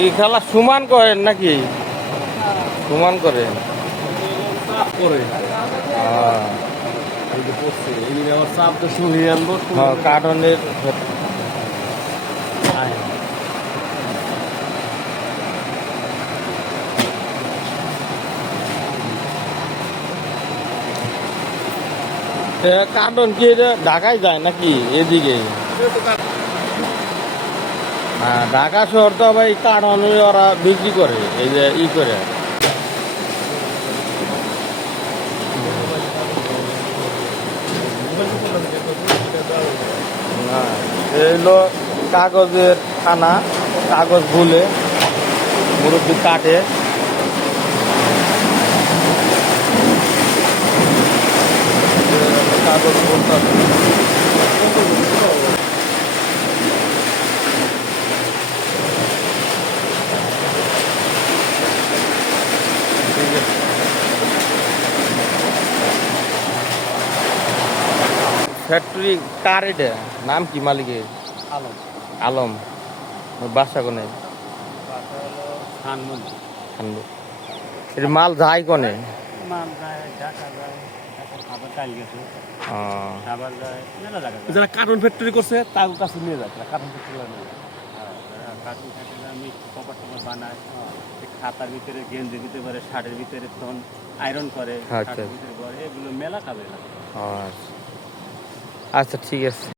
এই খেলা সমান করেন নাকি? সমান করেন? করে হ্যাঁ, এই যে পড়ছে এই যে আবার চাপ তো শুনিয়ে আনবো কার্টনের কার্টন কি এটা ঢাকায় যায় নাকি এদিকে? হ্যাঁ, ঢাকা শহর তো ভাই কার্টন ওরা বিক্রি করে এই যে ই করে। হ্যাঁ, এইগুলো কাগজের খানা, কাগজ ভুলে মুরব্বী কাটে। কাগজ বলতে ফ্যাক্টরি কার এটা? নাম কি মালিকের? আলম আলম। বাসা কোনে? ধানমন্ডি এটা মাল যায় কোনে? মাল যায় ঢাকা যায় আবার কাল গেছে আবার যায় মেলা জায়গা যারা কার্টুন ফ্যাক্টরি করছে তার কাছে নিয়ে যায় কার্টুন ফ্যাক্টরি কার্টুন ফ্যাক্টরি আমি কপার টপার বানায় খাতার ভিতরে গেঞ্জির ভিতরে করে শার্টের ভিতরে তখন আয়রন করে শার্টের ভিতরে করে এগুলো মেলা কাজে লাগে। আচ্ছা ঠিক আছে।